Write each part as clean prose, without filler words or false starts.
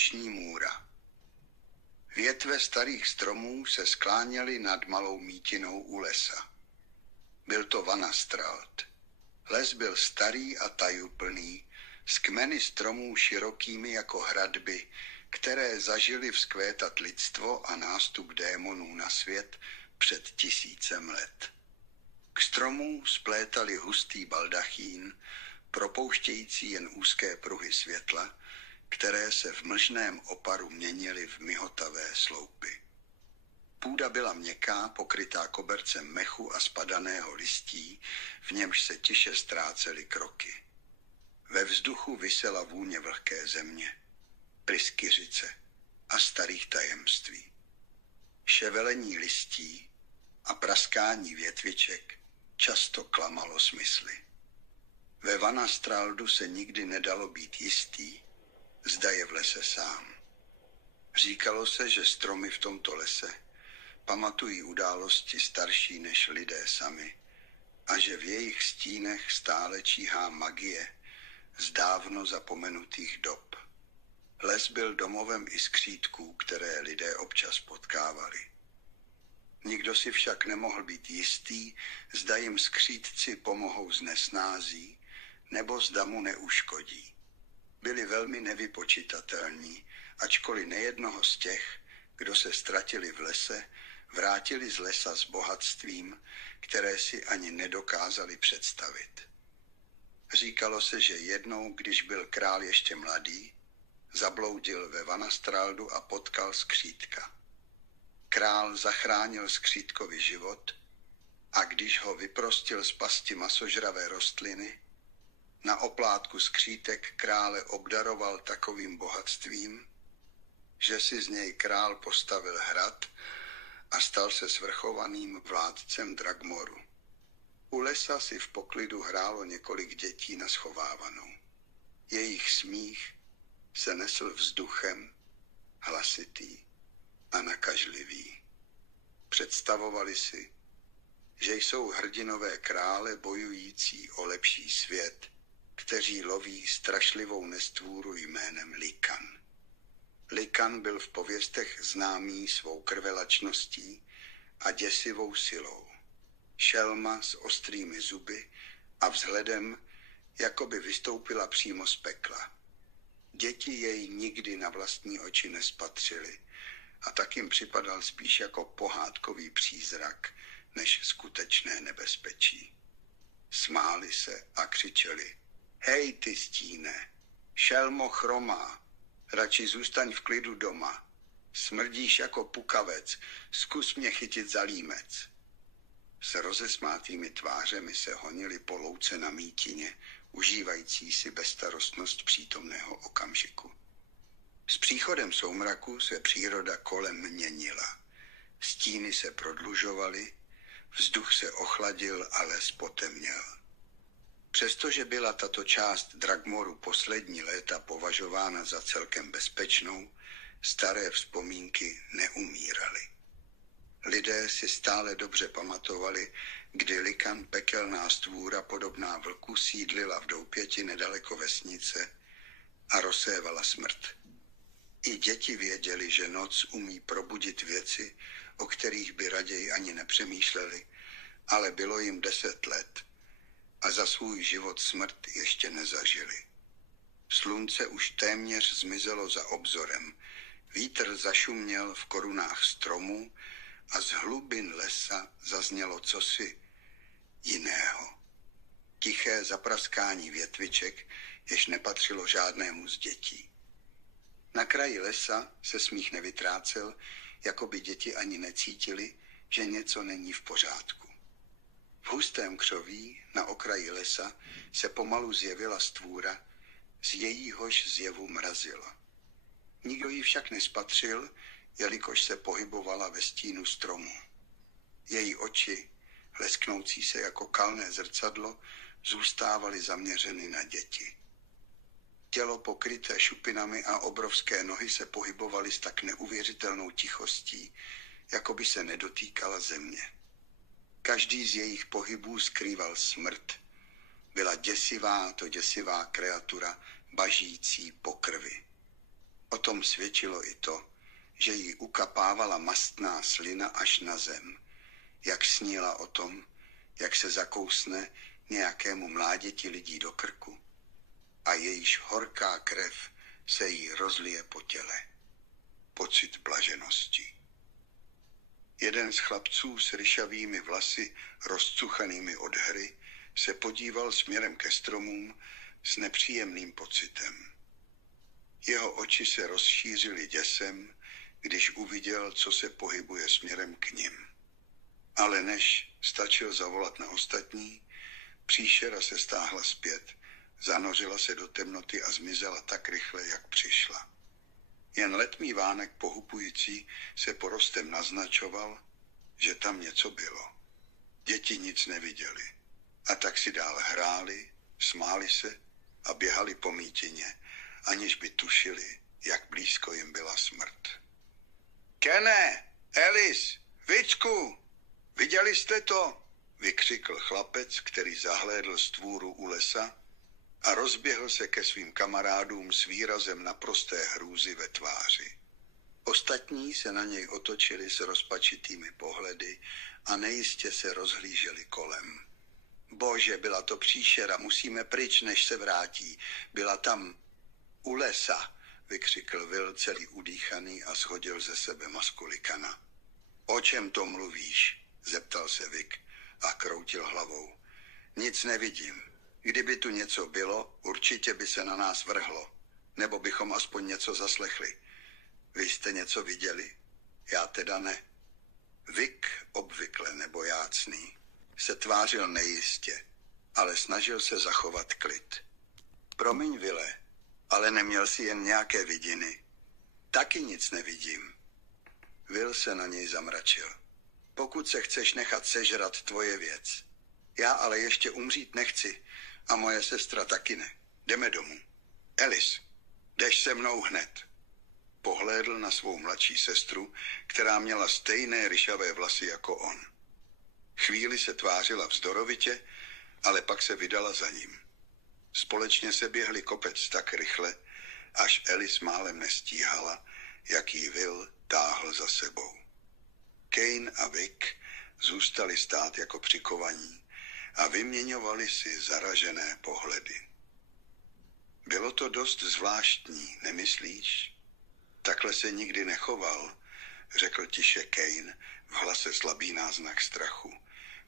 Noční můra. Větve starých stromů se skláněly nad malou mítinou u lesa. Byl to Vanastrald. Les byl starý a tajuplný, s kmeny stromů širokými jako hradby, které zažily vzkvétat lidstvo a nástup démonů na svět před 1000 let. K stromů splétali hustý baldachín, propouštějící jen úzké pruhy světla, které se v mlžném oparu měnily v mihotavé sloupy. Půda byla měkká, pokrytá kobercem mechu a spadaného listí, v němž se tiše ztrácely kroky. Ve vzduchu visela vůně vlhké země, pryskyřice a starých tajemství. Ševelení listí a praskání větviček často klamalo smysly. Ve Vanastraldu se nikdy nedalo být jistý, zda je v lese sám. Říkalo se, že stromy v tomto lese pamatují události starší než lidé sami a že v jejich stínech stále číhá magie z dávno zapomenutých dob. Les byl domovem i skřítků, které lidé občas potkávali. Nikdo si však nemohl být jistý, zda jim skřítci pomohou s nesnází, nebo zda mu neuškodí. Byli velmi nevypočitatelní, ačkoliv nejednoho z těch, kdo se ztratili v lese, vrátili z lesa s bohatstvím, které si ani nedokázali představit. Říkalo se, že jednou, když byl král ještě mladý, zabloudil ve Vanastraldu a potkal skřítka. Král zachránil skřítkovi život a když ho vyprostil z pasti masožravé rostliny, na oplátku skřítek krále obdaroval takovým bohatstvím, že si z něj král postavil hrad a stal se svrchovaným vládcem Dragmoru. U lesa si v poklidu hrálo několik dětí na schovávanou. Jejich smích se nesl vzduchem, hlasitý a nakažlivý. Představovali si, že jsou hrdinové krále bojující o lepší svět, kteří loví strašlivou nestvůru jménem Likan. Likan byl v pověstech známý svou krvelačností a děsivou silou. Šelma s ostrými zuby a vzhledem, jako by vystoupila přímo z pekla. Děti jej nikdy na vlastní oči nespatřily a tak jim připadal spíš jako pohádkový přízrak, než skutečné nebezpečí. Smáli se a křičeli: Hej, ty stíne, šelmo chromá, radši zůstaň v klidu doma. Smrdíš jako pukavec, zkus mě chytit za límec. S rozesmátými tvářemi se honili po louce na mítině, užívající si bezstarostnost přítomného okamžiku. S příchodem soumraku se příroda kolem měnila. Stíny se prodlužovaly, vzduch se ochladil a les potemněl. Přestože byla tato část Dragmoru poslední léta považována za celkem bezpečnou, staré vzpomínky neumíraly. Lidé si stále dobře pamatovali, kdy Likan, pekelná stvůra podobná vlku, sídlila v doupěti nedaleko vesnice a rozsévala smrt. I děti věděli, že noc umí probudit věci, o kterých by raději ani nepřemýšleli, ale bylo jim 10 let a za svůj život smrt ještě nezažili. Slunce už téměř zmizelo za obzorem, vítr zašuměl v korunách stromů a z hlubin lesa zaznělo cosi jiného. Tiché zapraskání větviček, jež nepatřilo žádnému z dětí. Na kraji lesa se smích nevytrácel, jako by děti ani necítili, že něco není v pořádku. V hustém křoví na okraji lesa se pomalu zjevila stvůra, z jejíhož zjevu mrazilo. Nikdo ji však nespatřil, jelikož se pohybovala ve stínu stromu. Její oči, lesknoucí se jako kalné zrcadlo, zůstávaly zaměřeny na děti. Tělo pokryté šupinami a obrovské nohy se pohybovaly s tak neuvěřitelnou tichostí, jako by se nedotýkala země. Každý z jejich pohybů skrýval smrt. Byla děsivá kreatura, bažící po krvi. O tom svědčilo i to, že jí ukapávala mastná slina až na zem, jak snila o tom, jak se zakousne nějakému mláděti lidí do krku a jejíž horká krev se jí rozlije po těle. Pocit blaženosti. Jeden z chlapců s ryšavými vlasy rozcuchanými od hry se podíval směrem ke stromům s nepříjemným pocitem. Jeho oči se rozšířily děsem, když uviděl, co se pohybuje směrem k nim. Ale než stačil zavolat na ostatní, příšera se stáhla zpět, zanořila se do temnoty a zmizela tak rychle, jak přišla. Jen letmý vánek pohupující se porostem naznačoval, že tam něco bylo. Děti nic neviděli a tak si dál hráli, smáli se a běhali po mítině, aniž by tušili, jak blízko jim byla smrt. Kene, Alice, Vicku, viděli jste to? Vykřikl chlapec, který zahlédl stvůru u lesa a rozběhl se ke svým kamarádům s výrazem naprosté hrůzy ve tváři. Ostatní se na něj otočili s rozpačitými pohledy a nejistě se rozhlíželi kolem. Bože, byla to příšera, musíme pryč, než se vrátí. Byla tam u lesa, vykřikl Will celý udýchaný a shodil ze sebe masku likana. O čem to mluvíš? Zeptal se Vic a kroutil hlavou. Nic nevidím. Kdyby tu něco bylo, určitě by se na nás vrhlo. Nebo bychom aspoň něco zaslechli. Vy jste něco viděli? Já teda ne. Vic, obvykle nebojácný, se tvářil nejistě, ale snažil se zachovat klid. Promiň, Ville, ale neměl si jen nějaké vidiny. Taky nic nevidím. Will se na něj zamračil. Pokud se chceš nechat sežrat, tvoje věc. Já ale ještě umřít nechci a moje sestra taky ne. Jdeme domů. Alice, jdeš se mnou hned. Pohlédl na svou mladší sestru, která měla stejné ryšavé vlasy jako on. Chvíli se tvářila vzdorovitě, ale pak se vydala za ním. Společně se běhli kopec tak rychle, až Alice málem nestíhala, jak jí Will táhl za sebou. Kane a Vic zůstali stát jako přikovaní a vyměňovali si zaražené pohledy. Bylo to dost zvláštní, nemyslíš? Takhle se nikdy nechoval, řekl tiše Kane, v hlase slabý náznak strachu.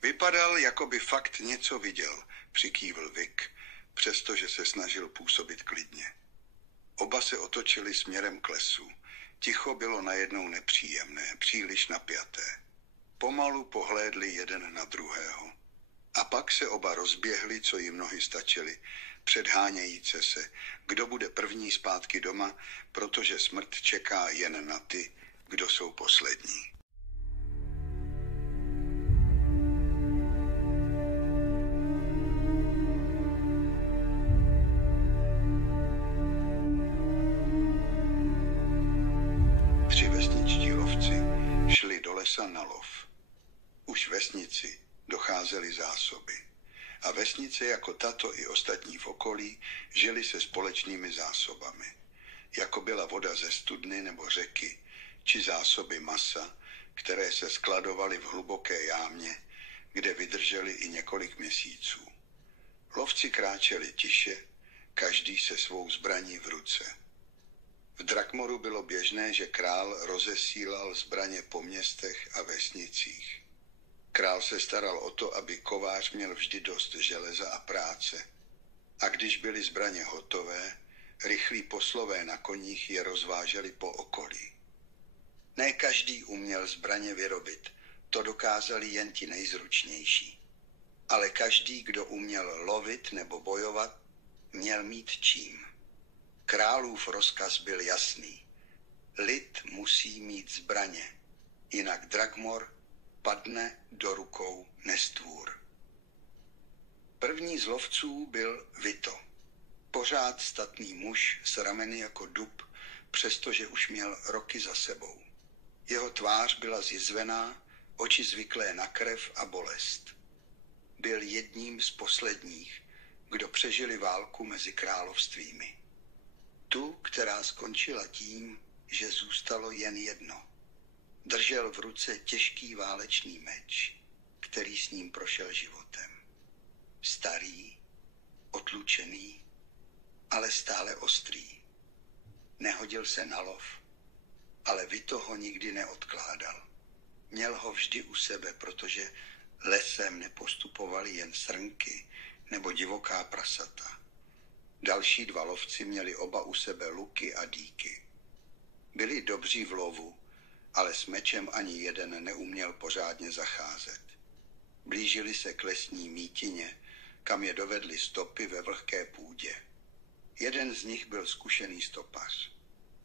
Vypadal, jako by fakt něco viděl, přikývl Vic, přestože se snažil působit klidně. Oba se otočili směrem k lesu. Ticho bylo najednou nepříjemné, příliš napjaté. Pomalu pohlédli jeden na druhého. A pak se oba rozběhli, co jim nohy stačily, předhánějíce se, kdo bude první zpátky doma, protože smrt čeká jen na ty, kdo jsou poslední. Tři vesničtí lovci šli do lesa na lov. Už vesnici docházely zásoby. A vesnice jako tato i ostatní v okolí žili se společnými zásobami. Jako byla voda ze studny nebo řeky, či zásoby masa, které se skladovaly v hluboké jámě, kde vydrželi i několik měsíců. Lovci kráčeli tiše, každý se svou zbraní v ruce. V Drakmoru bylo běžné, že král rozesílal zbraně po městech a vesnicích. Král se staral o to, aby kovář měl vždy dost železa a práce. A když byly zbraně hotové, rychlí poslové na koních je rozváželi po okolí. Ne každý uměl zbraně vyrobit, to dokázali jen ti nejzručnější. Ale každý, kdo uměl lovit nebo bojovat, měl mít čím. Králův rozkaz byl jasný. Lid musí mít zbraně, jinak Drakmor padne do rukou nestvůr. První z lovců byl Vito. Pořád statný muž s rameny jako dub, přestože už měl roky za sebou. Jeho tvář byla zjizvená, oči zvyklé na krev a bolest. Byl jedním z posledních, kdo přežili válku mezi královstvími. Tu, která skončila tím, že zůstalo jen jedno. Držel v ruce těžký válečný meč, který s ním prošel životem. Starý, otlučený, ale stále ostrý. Nehodil se na lov, ale Vito ho nikdy neodkládal. Měl ho vždy u sebe, protože lesem nepostupovali jen srnky nebo divoká prasata. Další dva lovci měli oba u sebe luky a dýky. Byli dobří v lovu, ale s mečem ani jeden neuměl pořádně zacházet. Blížili se k lesní mítině, kam je dovedly stopy ve vlhké půdě. Jeden z nich byl zkušený stopař.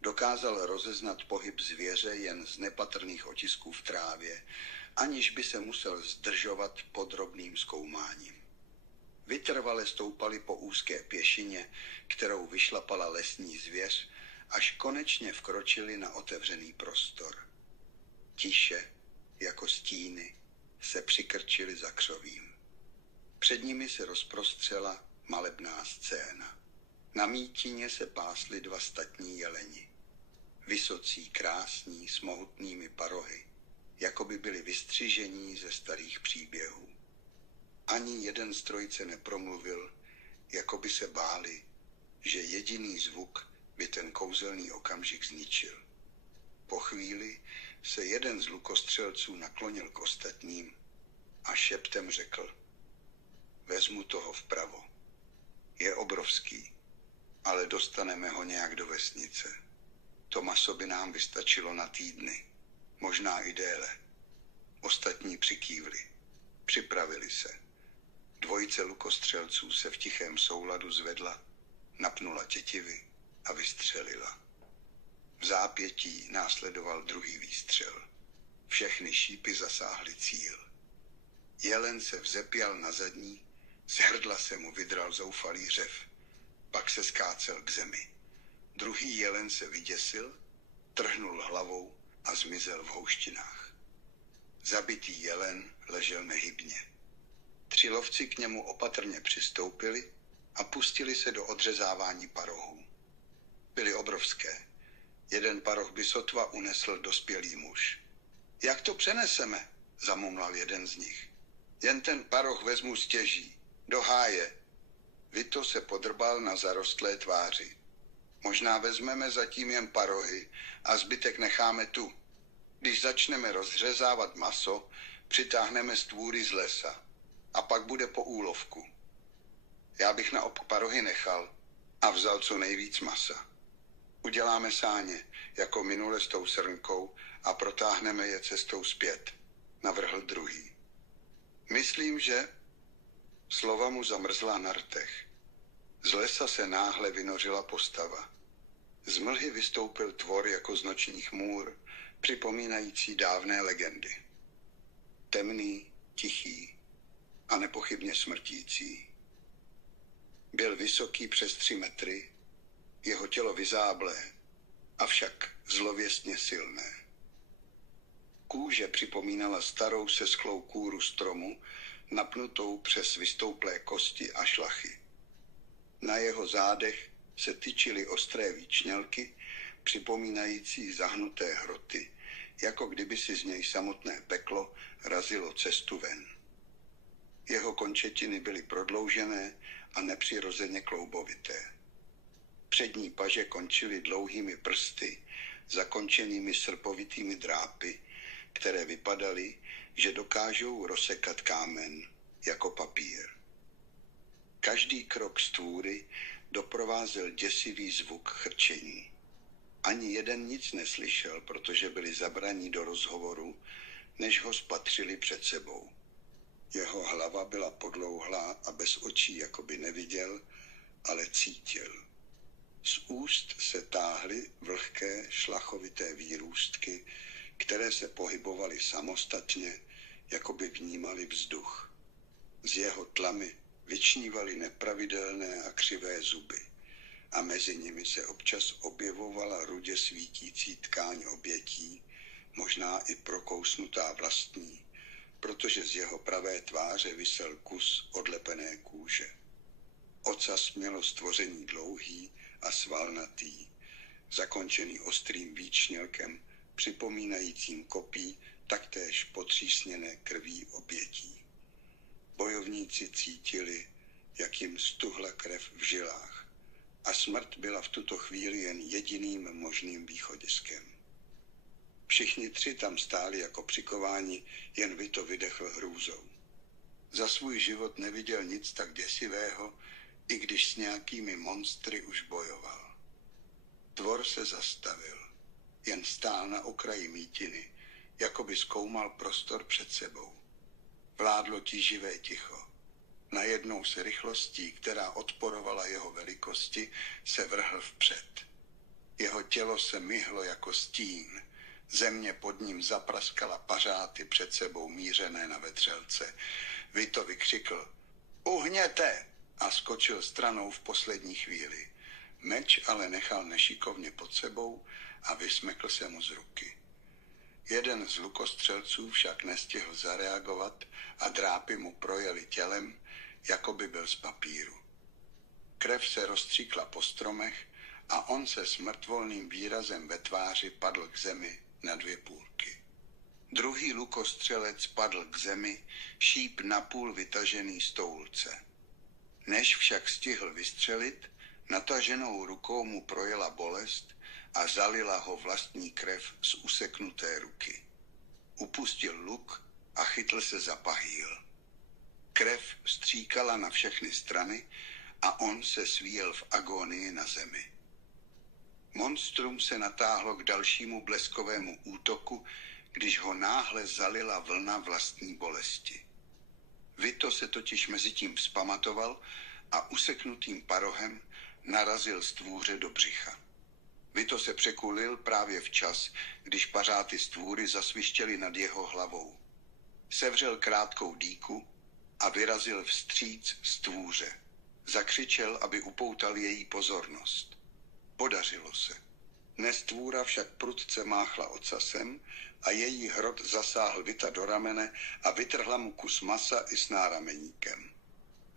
Dokázal rozeznat pohyb zvěře jen z nepatrných otisků v trávě, aniž by se musel zdržovat podrobným zkoumáním. Vytrvale stoupali po úzké pěšině, kterou vyšlapala lesní zvěř, až konečně vkročili na otevřený prostor. Tiše, jako stíny, se přikrčili za křovím. Před nimi se rozprostřela malebná scéna. Na mítině se pásli dva statní jeleni. Vysocí, krásní, s mohutnými parohy, jako by byli vystřižení ze starých příběhů. Ani jeden z trojice nepromluvil, jako by se báli, že jediný zvuk by ten kouzelný okamžik zničil. Po chvíli se jeden z lukostřelců naklonil k ostatním a šeptem řekl: vezmu toho vpravo. Je obrovský, ale dostaneme ho nějak do vesnice. To maso by nám vystačilo na týdny, možná i déle. Ostatní přikývli, připravili se. Dvojice lukostřelců se v tichém souladu zvedla, napnula tětivy a vystřelila. V zápětí následoval druhý výstřel. Všechny šípy zasáhly cíl. Jelen se vzepěl na zadní, z hrdla se mu vydral zoufalý řev, pak se skácel k zemi. Druhý jelen se vyděsil, trhnul hlavou a zmizel v houštinách. Zabitý jelen ležel nehybně. Tři lovci k němu opatrně přistoupili a pustili se do odřezávání parohů. Byly obrovské. Jeden paroh by sotva unesl dospělý muž. Jak to přeneseme? Zamumlal jeden z nich. Jen ten paroh vezmu stěží. Do háje. Vito se podrbal na zarostlé tváři. Možná vezmeme zatím jen parohy a zbytek necháme tu. Když začneme rozřezávat maso, přitáhneme stvůry z lesa. A pak bude po úlovku. Já bych naopak parohy nechal a vzal co nejvíc masa. Uděláme sáně, jako minule s tou srnkou, a protáhneme je cestou zpět, navrhl druhý. Myslím, že... Slova mu zamrzla na rtech. Z lesa se náhle vynořila postava. Z mlhy vystoupil tvor jako z nočních můr, připomínající dávné legendy. Temný, tichý a nepochybně smrtící. Byl vysoký přes 3 metry, jeho tělo vyzáblé, avšak zlověstně silné. Kůže připomínala starou seschlou kůru stromu, napnutou přes vystouplé kosti a šlachy. Na jeho zádech se tyčily ostré výčnělky, připomínající zahnuté hroty, jako kdyby si z něj samotné peklo razilo cestu ven. Jeho končetiny byly prodloužené a nepřirozeně kloubovité. Přední paže končily dlouhými prsty, zakončenými srpovitými drápy, které vypadaly, že dokážou rozsekat kámen jako papír. Každý krok stvůry doprovázel děsivý zvuk chrčení. Ani jeden nic neslyšel, protože byli zabraní do rozhovoru, než ho spatřili před sebou. Jeho hlava byla podlouhlá a bez očí, jako by neviděl, ale cítil. Z úst se táhly vlhké šlachovité výrůstky, které se pohybovaly samostatně, jako by vnímali vzduch. Z jeho tlamy vyčnívaly nepravidelné a křivé zuby a mezi nimi se občas objevovala rudě svítící tkáň obětí, možná i prokousnutá vlastní, protože z jeho pravé tváře visel kus odlepené kůže. Ocas mělo stvoření dlouhý a svalnatý, zakončený ostrým výčnělkem, připomínajícím kopí, taktéž potřísněné krví obětí. Bojovníci cítili, jak jim stuhla krev v žilách, a smrt byla v tuto chvíli jen jediným možným východiskem. Všichni tři tam stáli jako přikováni, jen Vito vydechl hrůzou. Za svůj život neviděl nic tak děsivého, i když s nějakými monstry už bojoval. Tvor se zastavil, jen stál na okraji mítiny, jako by zkoumal prostor před sebou. Vládlo tíživé ticho. Najednou se rychlostí, která odporovala jeho velikosti, se vrhl vpřed. Jeho tělo se myhlo jako stín. Země pod ním zapraskala pařáty před sebou mířené na vetřelce. Vito vykřikl: "Uhněte!" a skočil stranou v poslední chvíli. Meč ale nechal nešikovně pod sebou a vysmekl se mu z ruky. Jeden z lukostřelců však nestihl zareagovat a drápy mu projeli tělem, jako by byl z papíru. Krev se rozstříkla po stromech a on se s mrtvolným výrazem ve tváři padl k zemi na dvě půlky. Druhý lukostřelec padl k zemi, šíp napůl vytažený z toulce. Než však stihl vystřelit, nataženou rukou mu projela bolest a zalila ho vlastní krev z useknuté ruky. Upustil luk a chytl se za pahýl. Krev stříkala na všechny strany a on se svíjel v agónii na zemi. Monstrum se natáhlo k dalšímu bleskovému útoku, když ho náhle zalila vlna vlastní bolesti. Vito se totiž mezitím vzpamatoval a useknutým parohem narazil stvůře do břicha. Vito se překulil právě včas, když pařáty stvůry zasvištěly nad jeho hlavou. Sevřel krátkou dýku a vyrazil vstříc stvůře. Zakřičel, aby upoutal její pozornost. Podařilo se. Nestvůra však prudce máchla ocasem a její hrot zasáhl Vita do ramene a vytrhla mu kus masa i s nárameníkem.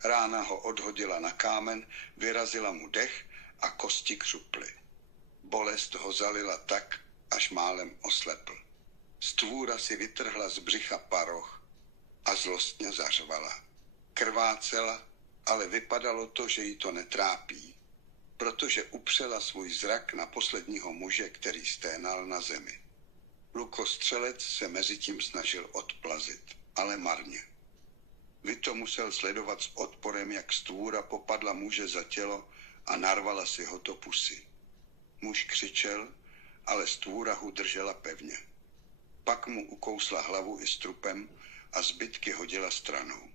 Rána ho odhodila na kámen, vyrazila mu dech a kosti křuply. Bolest ho zalila tak, až málem oslepl. Stvůra si vytrhla z břicha paroh a zlostně zařvala. Krvácela, ale vypadalo to, že jí to netrápí, protože upřela svůj zrak na posledního muže, který sténal na zemi. Lukostřelec se mezitím snažil odplazit, ale marně. Vito musel sledovat s odporem, jak stvůra popadla muže za tělo a narvala si ho do pusy. Muž křičel, ale stvůra ho držela pevně. Pak mu ukousla hlavu i s trupem a zbytky hodila stranou.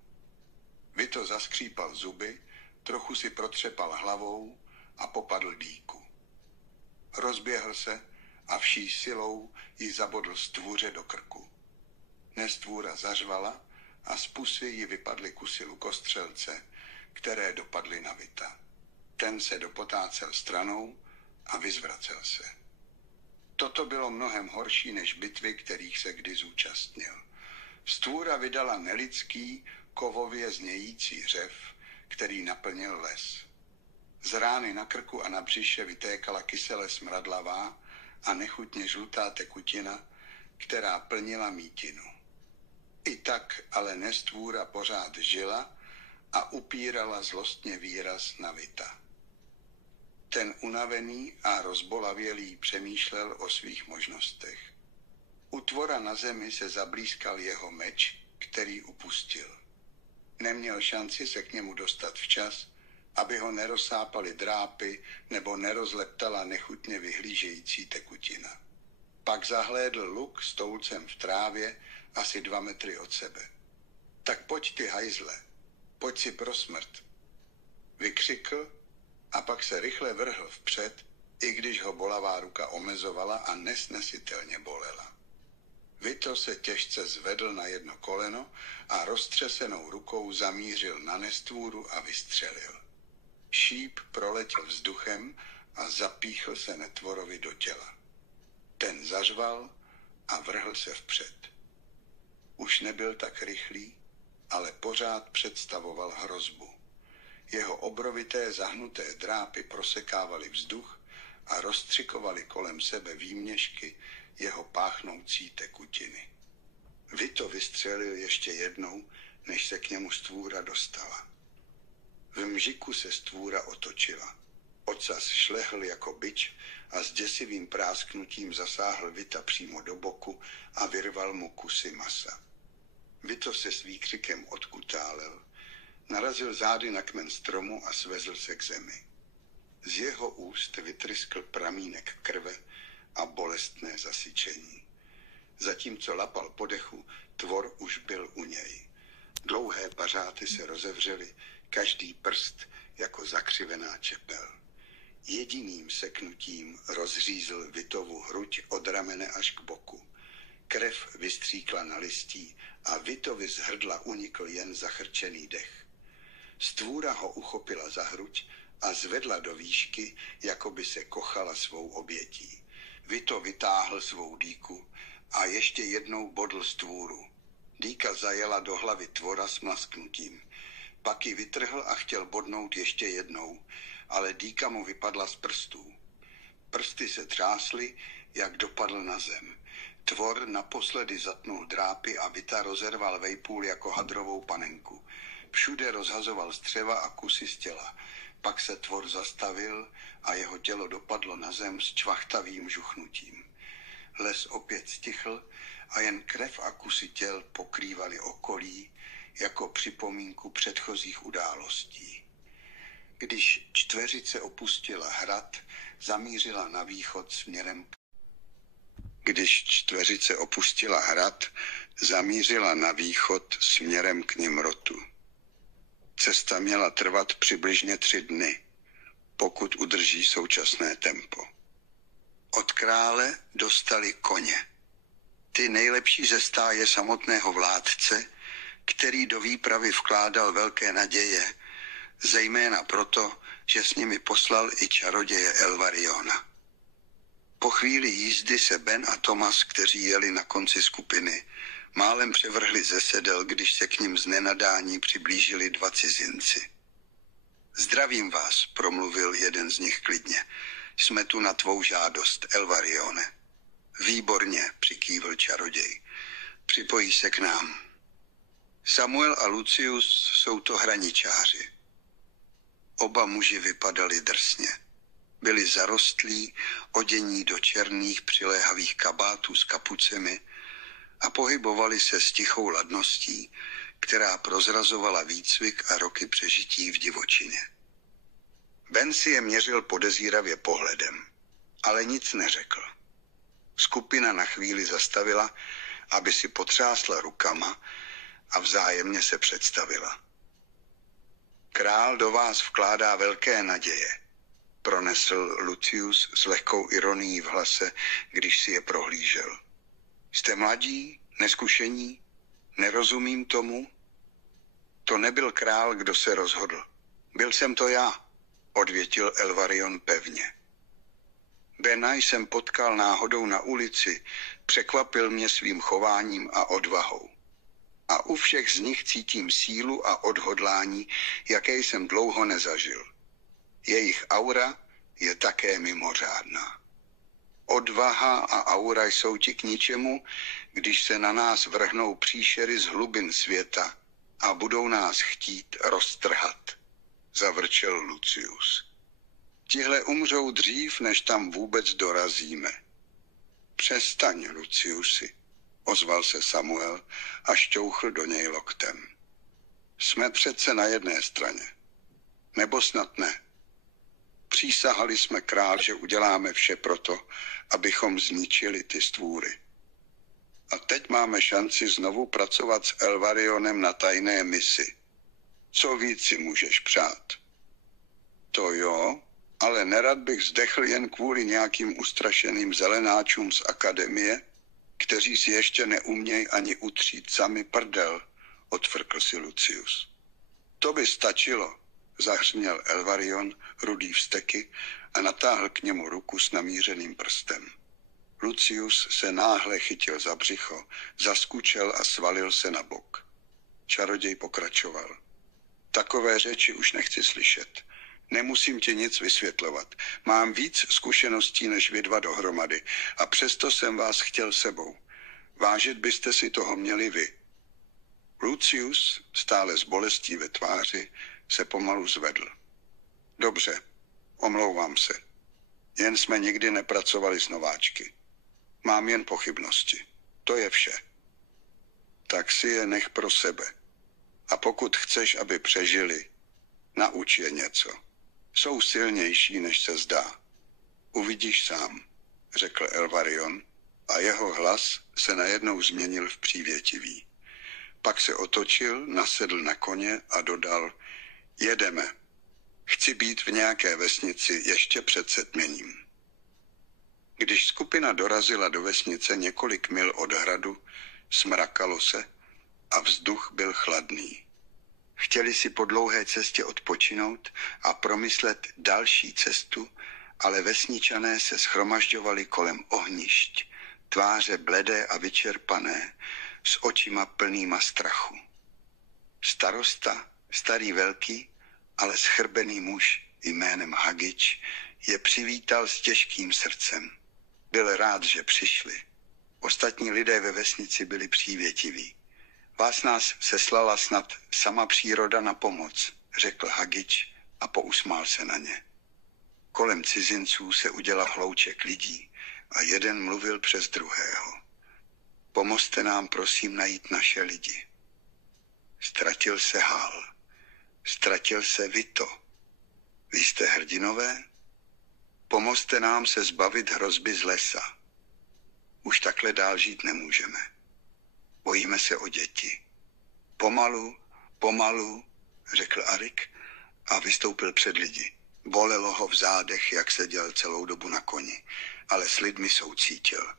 Vito zaskřípal zuby, trochu si protřepal hlavou a popadl dýku. Rozběhl se a vší silou ji zabodl stvůře do krku. Nestvůra zařvala a z pusy jí vypadly kusy lukostřelce, které dopadly na Vita. Ten se dopotácel stranou a vyzvracel se. Toto bylo mnohem horší než bitvy, kterých se kdy zúčastnil. Stvůra vydala nelidský, kovově znějící řev, který naplnil les. Z rány na krku a na břiše vytékala kysele smradlavá a nechutně žlutá tekutina, která plnila mítinu. I tak ale nestvůra pořád žila a upírala zlostně výraz na Vita. Ten unavený a rozbolavělý přemýšlel o svých možnostech. U tvora na zemi se zablízkal jeho meč, který upustil. Neměl šanci se k němu dostat včas, aby ho nerozsápaly drápy nebo nerozleptala nechutně vyhlížející tekutina. Pak zahlédl luk s toulcem v trávě asi 2 metry od sebe. Tak pojď ty hajzle, pojď si pro smrt. Vykřikl a pak se rychle vrhl vpřed, i když ho bolavá ruka omezovala a nesnesitelně bolela. Vito se těžce zvedl na jedno koleno a roztřesenou rukou zamířil na nestvůru a vystřelil. Šíp proletěl vzduchem a zapíchl se netvorovi do těla. Ten zařval a vrhl se vpřed. Už nebyl tak rychlý, ale pořád představoval hrozbu. Jeho obrovité zahnuté drápy prosekávaly vzduch a rozstřikovaly kolem sebe výměšky jeho páchnoucí tekutiny. Vito vystřelil ještě jednou, než se k němu stvůra dostala. V mžiku se stvůra otočila. Ocas šlehl jako bič a s děsivým prásknutím zasáhl Vita přímo do boku a vyrval mu kusy masa. Vito se s výkřikem odkutálel, narazil zády na kmen stromu a svezl se k zemi. Z jeho úst vytryskl pramínek krve a bolestné zasyčení. Zatímco lapal po dechu, tvor už byl u něj. Dlouhé pařáty se rozevřely, každý prst jako zakřivená čepel. Jediným seknutím rozřízl Vitovu hruď od ramene až k boku. Krev vystříkla na listí a Vitovi z hrdla unikl jen zachrčený dech. Stvůra ho uchopila za hruď a zvedla do výšky, jako by se kochala svou obětí. Vito vytáhl svou dýku a ještě jednou bodl stvůru. Dýka zajela do hlavy tvora s mlasknutím. Pak ji vytrhl a chtěl bodnout ještě jednou, ale dýka mu vypadla z prstů. Prsty se třásly, jak dopadl na zem. Tvor naposledy zatnul drápy a Vita rozerval vejpůl jako hadrovou panenku. Všude rozhazoval střeva a kusy z těla. Pak se tvor zastavil a jeho tělo dopadlo na zem s čvachtavým žuchnutím. Les opět stichl a jen krev a kusy těl pokrývaly okolí jako připomínku předchozích událostí. Když čtveřice opustila hrad, zamířila na východ směrem k Nimrotu. Cesta měla trvat přibližně 3 dny, pokud udrží současné tempo. Od krále dostali koně. Ty nejlepší ze stáje samotného vládce, který do výpravy vkládal velké naděje, zejména proto, že s nimi poslal i čaroděje Elvariona. Po chvíli jízdy se Ben a Tomas, kteří jeli na konci skupiny, málem převrhli ze sedel, když se k nim z nenadání přiblížili 2 cizinci. Zdravím vás, promluvil jeden z nich klidně. Jsme tu na tvou žádost, Elvarione. Výborně, přikývl čaroděj. Připojí se k nám. Samuel a Lucius jsou to hraničáři. Oba muži vypadali drsně. Byli zarostlí, odění do černých přiléhavých kabátů s kapucemi a pohybovali se s tichou ladností, která prozrazovala výcvik a roky přežití v divočině. Ben si je měřil podezíravě pohledem, ale nic neřekl. Skupina na chvíli zastavila, aby si potřásla rukama a vzájemně se představila. Král do vás vkládá velké naděje, pronesl Lucius s lehkou ironií v hlase, když si je prohlížel. Jste mladí, neskušení, nerozumím tomu? To nebyl král, kdo se rozhodl. Byl jsem to já, odvětil Elvarion pevně. Bena jsem potkal náhodou na ulici, překvapil mě svým chováním a odvahou. A u všech z nich cítím sílu a odhodlání, jaké jsem dlouho nezažil. Jejich aura je také mimořádná. Odvaha a aura jsou ti k ničemu, když se na nás vrhnou příšery z hlubin světa a budou nás chtít roztrhat, zavrčel Lucius. Tihle umřou dřív, než tam vůbec dorazíme. Přestaň, Luciusi, ozval se Samuel a šťouchl do něj loktem. Jsme přece na jedné straně. Nebo snad ne. Přísahali jsme král, že uděláme vše proto, abychom zničili ty stvůry. A teď máme šanci znovu pracovat s Elvarionem na tajné misi. Co víc si můžeš přát? To jo, ale nerad bych zdechl jen kvůli nějakým ustrašeným zelenáčům z akademie, kteří si ještě neumějí ani utřít sami prdel, odfrkl si Lucius. To by stačilo, zahřměl Elvarion, rudý vzteky, a natáhl k němu ruku s namířeným prstem. Lucius se náhle chytil za břicho, zaskučel a svalil se na bok. Čaroděj pokračoval. Takové řeči už nechci slyšet. Nemusím ti nic vysvětlovat. Mám víc zkušeností než vy dva dohromady a přesto jsem vás chtěl sebou. Vážit byste si toho měli vy. Lucius, stále s bolestí ve tváři, se pomalu zvedl. Dobře, omlouvám se. Jen jsme nikdy nepracovali s nováčky. Mám jen pochybnosti. To je vše. Tak si je nech pro sebe. A pokud chceš, aby přežili, nauč je něco. Jsou silnější, než se zdá. Uvidíš sám, řekl Elvarion a jeho hlas se najednou změnil v přívětivý. Pak se otočil, nasedl na koně a dodal, jedeme. Chci být v nějaké vesnici ještě před setměním. Když skupina dorazila do vesnice několik mil od hradu, smrakalo se a vzduch byl chladný. Chtěli si po dlouhé cestě odpočinout a promyslet další cestu, ale vesničané se shromažďovali kolem ohnišť, tváře bledé a vyčerpané, s očima plnýma strachu. Starosta, starý velký, ale schrbený muž jménem Hagič, je přivítal s těžkým srdcem. Byl rád, že přišli. Ostatní lidé ve vesnici byli přívětiví. Vás nás seslala snad sama příroda na pomoc, řekl Hagič a pousmál se na ně. Kolem cizinců se udělal hlouček lidí a jeden mluvil přes druhého. Pomozte nám prosím najít naše lidi. Ztratil se Hal. Ztratil se Vito. Vy jste hrdinové? Pomozte nám se zbavit hrozby z lesa. Už takhle dál žít nemůžeme. Bojíme se o děti. Pomalu, řekl Arik a vystoupil před lidi. Bolelo ho v zádech, jak seděl celou dobu na koni, ale s lidmi soucítil.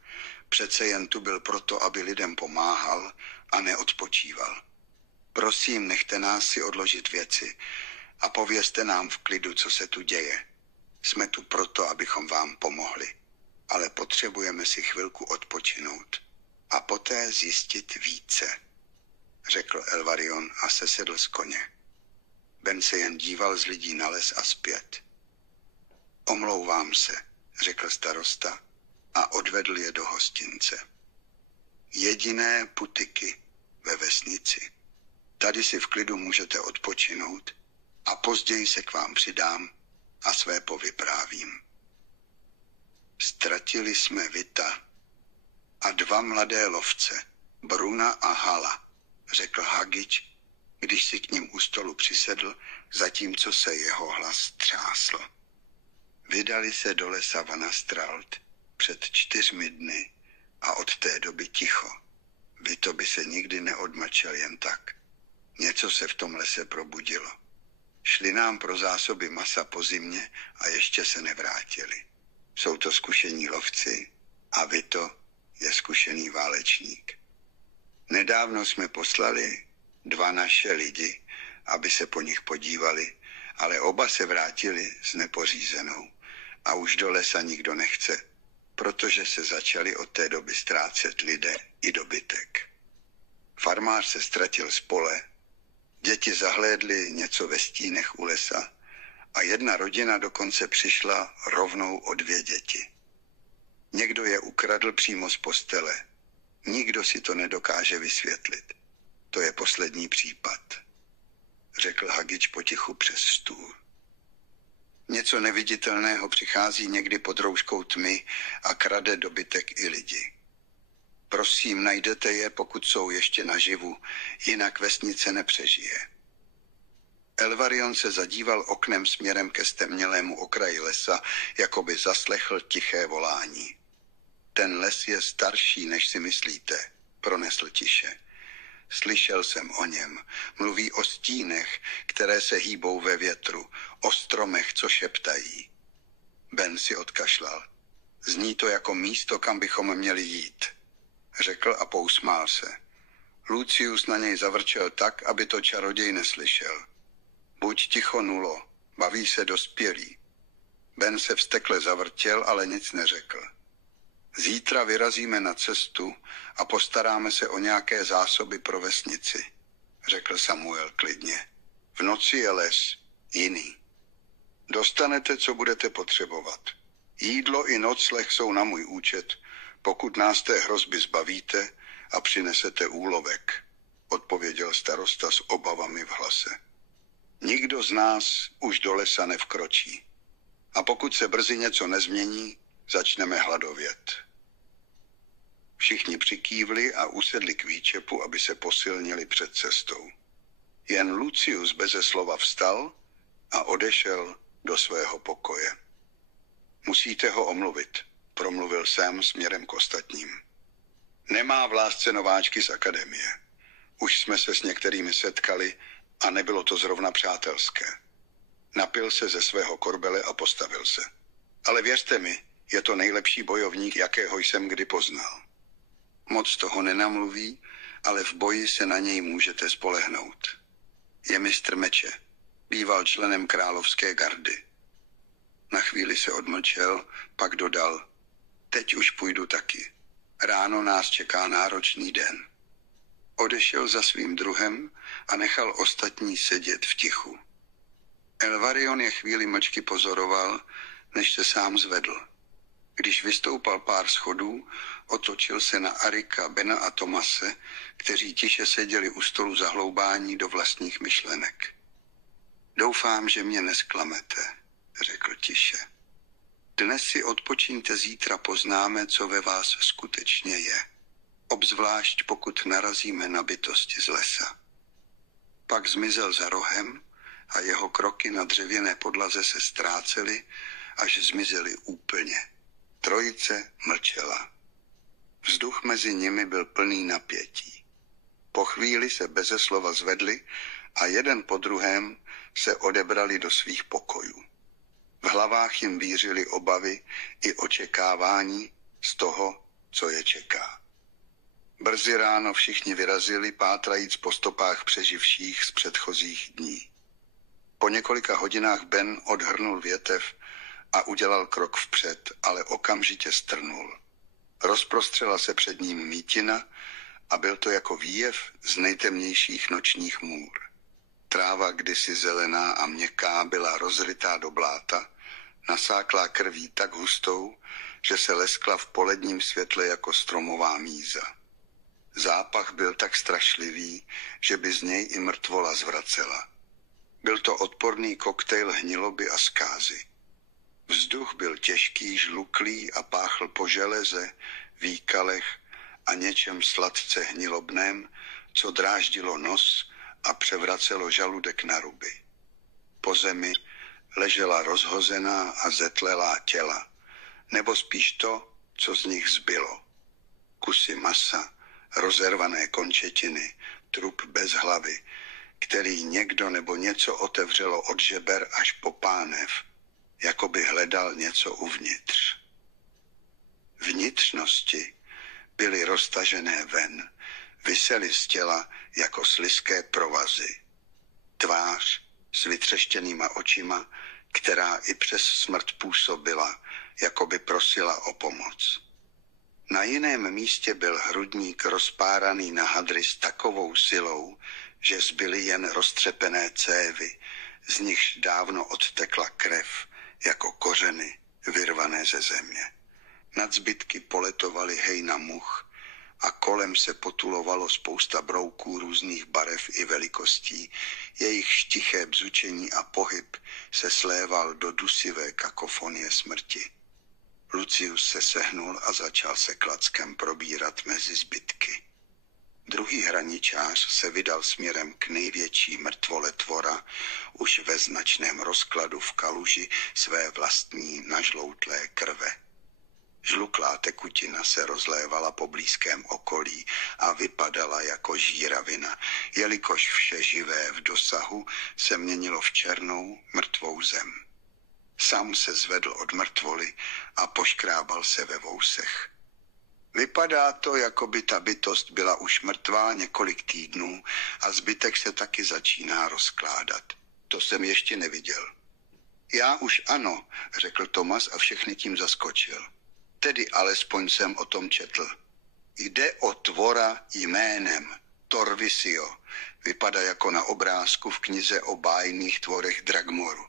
Přece jen tu byl proto, aby lidem pomáhal a neodpočíval. Prosím, nechte nás si odložit věci a povězte nám v klidu, co se tu děje. Jsme tu proto, abychom vám pomohli, ale potřebujeme si chvilku odpočinout a poté zjistit více, řekl Elvarion a sesedl z koně. Ben se jen díval z lidí na les a zpět. Omlouvám se, řekl starosta a odvedl je do hostince. Jediné putiky ve vesnici. Tady si v klidu můžete odpočinout a později se k vám přidám a své povyprávím. Ztratili jsme Vita a dva mladé lovce, Bruna a Hala, řekl Hagič, když si k ním u stolu přisedl, zatímco se jeho hlas třásl. Vydali se do lesa Vanastralt před 4 dny a od té doby ticho. Vito by se nikdy neodmlčel jen tak. Něco se v tom lese probudilo. Šli nám pro zásoby masa po zimě a ještě se nevrátili. Jsou to zkušení lovci a Vito je zkušený válečník. Nedávno jsme poslali 2 naše lidi, aby se po nich podívali, ale oba se vrátili s nepořízenou a už do lesa nikdo nechce, protože se začali od té doby ztrácet lidé i dobytek. Farmář se ztratil z pole, děti zahlédly něco ve stínech u lesa a jedna rodina dokonce přišla rovnou o 2 děti. Někdo je ukradl přímo z postele. Nikdo si to nedokáže vysvětlit. To je poslední případ, řekl Hagič potichu přes stůl. Něco neviditelného přichází někdy pod rouškou tmy a krade dobytek i lidi. Prosím, najdete je, pokud jsou ještě naživu, jinak vesnice nepřežije. Elvarion se zadíval oknem směrem ke stemnělému okraji lesa, jako by zaslechl tiché volání. Ten les je starší, než si myslíte, pronesl tiše. Slyšel jsem o něm. Mluví o stínech, které se hýbou ve větru, o stromech, co šeptají. Ben si odkašlal. Zní to jako místo, kam bychom měli jít, řekl a pousmál se. Lucius na něj zavrčel tak, aby to čaroděj neslyšel. Buď ticho, Nulo, baví se dospělí. Ben se vztekle zavrtěl, ale nic neřekl. Zítra vyrazíme na cestu a postaráme se o nějaké zásoby pro vesnici, řekl Samuel klidně. V noci je les jiný. Dostanete, co budete potřebovat. Jídlo i nocleh jsou na můj účet, pokud nás té hrozby zbavíte a přinesete úlovek, odpověděl starosta s obavami v hlase. Nikdo z nás už do lesa nevkročí. A pokud se brzy něco nezmění, začneme hladovět. Všichni přikývli a usedli k výčepu, aby se posilnili před cestou. Jen Lucius beze slova vstal a odešel do svého pokoje. Musíte ho omluvit, promluvil Sam směrem k ostatním. Nemá v lásce nováčky z akademie. Už jsme se s některými setkali a nebylo to zrovna přátelské. Napil se ze svého korbele a postavil se. Ale věřte mi, je to nejlepší bojovník, jakého jsem kdy poznal. Moc toho nenamluví, ale v boji se na něj můžete spolehnout. Je mistr meče, býval členem královské gardy. Na chvíli se odmlčel, pak dodal, teď už půjdu taky. Ráno nás čeká náročný den. Odešel za svým druhem a nechal ostatní sedět v tichu. Elvarion je chvíli mlčky pozoroval, než se sám zvedl. Když vystoupal pár schodů, otočil se na Arika, Bena a Tomase, kteří tiše seděli u stolu zahloubání do vlastních myšlenek. Doufám, že mě nesklamete, řekl tiše. Dnes si odpočíňte, zítra poznáme, co ve vás skutečně je. Obzvlášť pokud narazíme na bytosti z lesa. Pak zmizel za rohem a jeho kroky na dřevěné podlaze se ztrácely, až zmizely úplně. Trojice mlčela. Vzduch mezi nimi byl plný napětí. Po chvíli se beze slova zvedli a jeden po druhém se odebrali do svých pokojů. V hlavách jim vířily obavy i očekávání z toho, co je čeká. Brzy ráno všichni vyrazili, pátrajíc po stopách přeživších z předchozích dní. Po několika hodinách Ben odhrnul větev a udělal krok vpřed, ale okamžitě strnul. Rozprostřela se před ním mítina a byl to jako výjev z nejtemnějších nočních můr. Tráva kdysi zelená a měkká byla rozrytá do bláta, nasáklá krví tak hustou, že se leskla v poledním světle jako stromová míza. Zápach byl tak strašlivý, že by z něj i mrtvola zvracela. Byl to odporný koktejl hniloby a zkázy. Vzduch byl těžký, žluklý a páchl po železe, výkalech a něčem sladce hnilobném, co dráždilo nos a převracelo žaludek na ruby. Po zemi ležela rozhozená a zetlelá těla, nebo spíš to, co z nich zbylo. Kusy masa, rozervané končetiny, trup bez hlavy, který někdo nebo něco otevřelo od žeber až po pánev, jako by hledal něco uvnitř. Vnitřnosti byly roztažené ven, visely z těla jako slizké provazy. Tvář s vytřeštěnýma očima, která i přes smrt působila, jako by prosila o pomoc. Na jiném místě byl hrudník rozpáraný na hadry s takovou silou, že zbyly jen roztřepené cévy, z nichž dávno odtekla krev, jako kořeny vyrvané ze země. Nad zbytky poletovaly hejna much a kolem se potulovalo spousta brouků různých barev i velikostí, jejich tiché bzučení a pohyb se sléval do dusivé kakofonie smrti. Lucius se sehnul a začal se klackem probírat mezi zbytky. Druhý hraničář se vydal směrem k největší mrtvole tvora, už ve značném rozkladu v kaluži své vlastní nažloutlé krve. Žluklá tekutina se rozlévala po blízkém okolí a vypadala jako žíravina, jelikož vše živé v dosahu se měnilo v černou mrtvou zem. Sám se zvedl od mrtvoly a poškrábal se ve vousech. Vypadá to, jako by ta bytost byla už mrtvá několik týdnů a zbytek se taky začíná rozkládat. To jsem ještě neviděl. Já už ano, řekl Tomas a všechny tím zaskočil. Tedy alespoň jsem o tom četl. Jde o tvora jménem, Torvisio vypadá jako na obrázku v knize o bájných tvorech Dragmoru,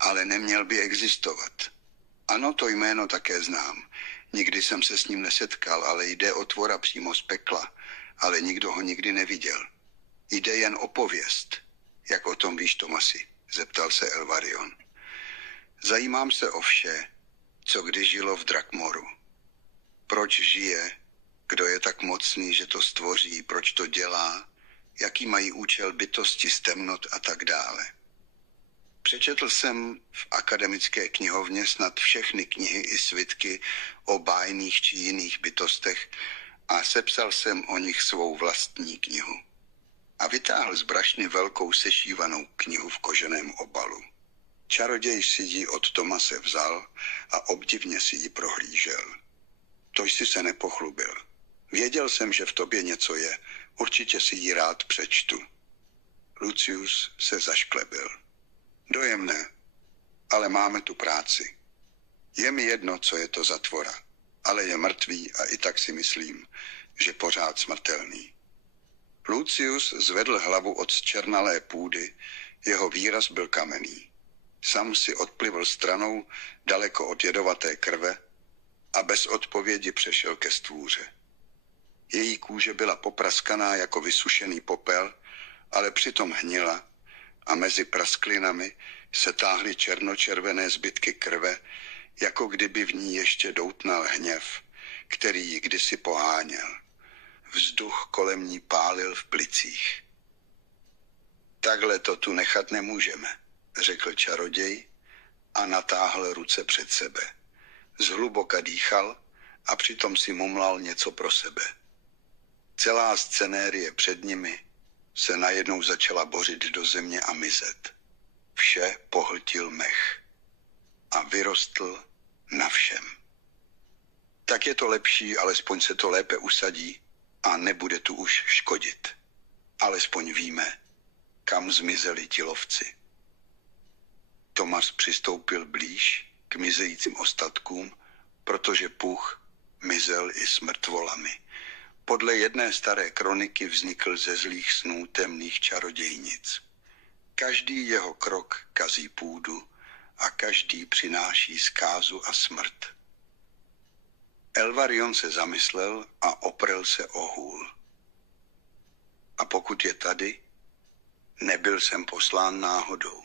ale neměl by existovat. Ano, to jméno také znám. Nikdy jsem se s ním nesetkal, ale jde o tvora přímo z pekla, ale nikdo ho nikdy neviděl. Jde jen o pověst. Jak o tom víš, Tomasi? Zeptal se Elvarion. Zajímám se o vše, co kdy žilo v Dragmoru. Proč žije? Kdo je tak mocný, že to stvoří? Proč to dělá? Jaký mají účel bytosti z temnot a tak dále. Přečetl jsem v akademické knihovně snad všechny knihy i svitky o bájných či jiných bytostech a sepsal jsem o nich svou vlastní knihu. A vytáhl z brašny velkou sešívanou knihu v koženém obalu. Čaroděj si ji od Tomase vzal a obdivně si ji prohlížel. To jsi se nepochlubil. Věděl jsem, že v tobě něco je. Určitě si ji rád přečtu. Lucius se zašklebil. Dojemné, ale máme tu práci. Je mi jedno, co je to za tvora, ale je mrtvý a i tak si myslím, že pořád smrtelný. Lucius zvedl hlavu od zčernalé půdy, jeho výraz byl kamenný. Sam si odplivl stranou daleko od jedovaté krve a bez odpovědi přešel ke stvůře. Její kůže byla popraskaná jako vysušený popel, ale přitom hnila a mezi prasklinami se táhly černočervené zbytky krve, jako kdyby v ní ještě doutnal hněv, který ji kdysi poháněl. Vzduch kolem ní pálil v plicích. Takhle to tu nechat nemůžeme, řekl čaroděj a natáhl ruce před sebe. Zhluboka dýchal a přitom si mumlal něco pro sebe. Celá scenérie před nimi se najednou začala bořit do země a mizet. Vše pohltil mech a vyrostl na všem. Tak je to lepší, alespoň se to lépe usadí a nebude tu už škodit. Alespoň víme, kam zmizeli ti lovci. Tomas přistoupil blíž k mizejícím ostatkům, protože puch mizel i s mrtvolami. Podle jedné staré kroniky vznikl ze zlých snů temných čarodějnic. Každý jeho krok kazí půdu a každý přináší zkázu a smrt. Elvarion se zamyslel a oprel se o hůl. A pokud je tady, nebyl jsem poslán náhodou.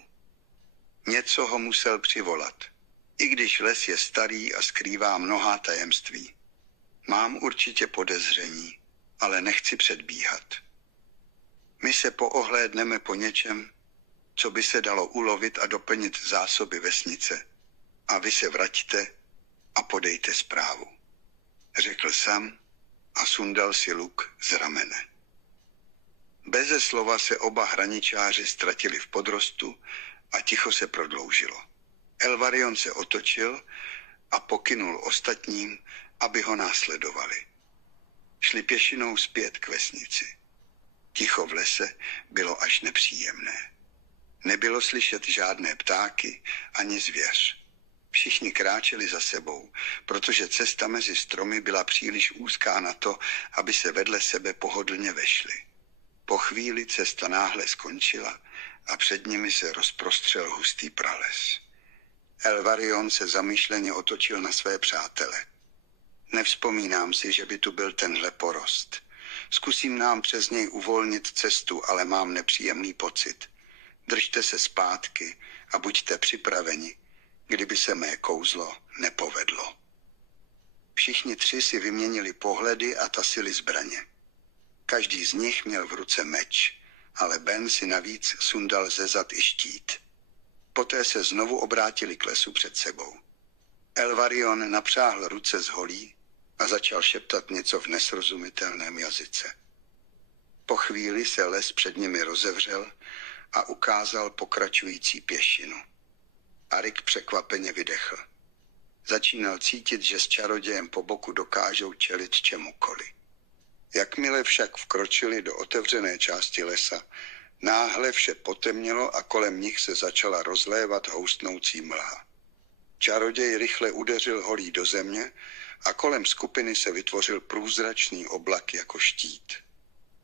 Něco ho musel přivolat, i když les je starý a skrývá mnohá tajemství. Mám určitě podezření, ale nechci předbíhat. My se poohlédneme po něčem, co by se dalo ulovit a doplnit zásoby vesnice. A vy se vraťte a podejte zprávu. Řekl Sam a sundal si luk z ramene. Beze slova se oba hraničáři ztratili v podrostu a ticho se prodloužilo. Elvarion se otočil a pokynul ostatním, aby ho následovali. Šli pěšinou zpět k vesnici. Ticho v lese bylo až nepříjemné. Nebylo slyšet žádné ptáky ani zvěř. Všichni kráčeli za sebou, protože cesta mezi stromy byla příliš úzká na to, aby se vedle sebe pohodlně vešli. Po chvíli cesta náhle skončila a před nimi se rozprostřel hustý prales. Elvarion se zamýšleně otočil na své přátele. Nevzpomínám si, že by tu byl tenhle porost. Zkusím nám přes něj uvolnit cestu, ale mám nepříjemný pocit. Držte se zpátky a buďte připraveni, kdyby se mé kouzlo nepovedlo. Všichni tři si vyměnili pohledy a tasili zbraně. Každý z nich měl v ruce meč, ale Ben si navíc sundal ze zad i štít. Poté se znovu obrátili k lesu před sebou. Elvarion napřáhl ruce z holí a začal šeptat něco v nesrozumitelném jazyce. Po chvíli se les před nimi rozevřel a ukázal pokračující pěšinu. Arik překvapeně vydechl. Začínal cítit, že s čarodějem po boku dokážou čelit čemukoli. Jakmile však vkročili do otevřené části lesa, náhle vše potemnělo a kolem nich se začala rozlévat houstnoucí mlha. Čaroděj rychle udeřil holí do země a kolem skupiny se vytvořil průzračný oblak jako štít.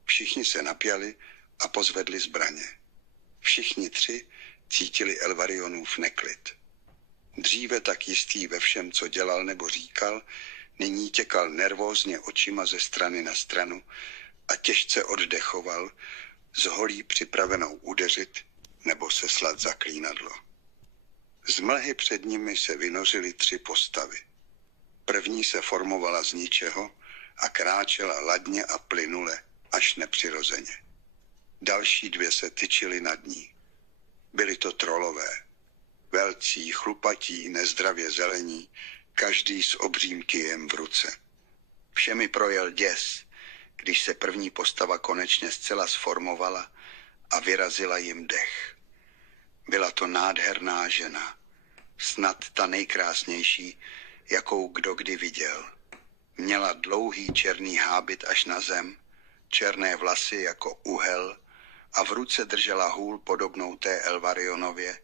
Všichni se napjali a pozvedli zbraně. Všichni tři cítili Elvarionův neklid. Dříve tak jistý ve všem, co dělal nebo říkal, nyní těkal nervózně očima ze strany na stranu a těžce oddechoval, s holí připravenou udeřit nebo seslat zaklínadlo. Z mlhy před nimi se vynořily 3 postavy. První se formovala z ničeho a kráčela ladně a plynule, až nepřirozeně. Další 2 se tyčily nad ní. Byli to trolové. Velcí, chlupatí, nezdravě zelení, každý s obřím kyjem v ruce. Všemi projel děs, když se první postava konečně zcela sformovala a vyrazila jim dech. Byla to nádherná žena, snad ta nejkrásnější, jakou kdo kdy viděl. Měla dlouhý černý hábit až na zem, černé vlasy jako uhel a v ruce držela hůl podobnou té Elvarionově,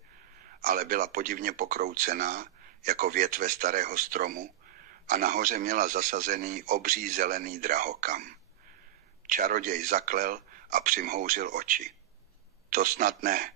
ale byla podivně pokroucená jako větve starého stromu a nahoře měla zasazený obří zelený drahokam. Čaroděj zaklel a přimhouřil oči. To snad ne,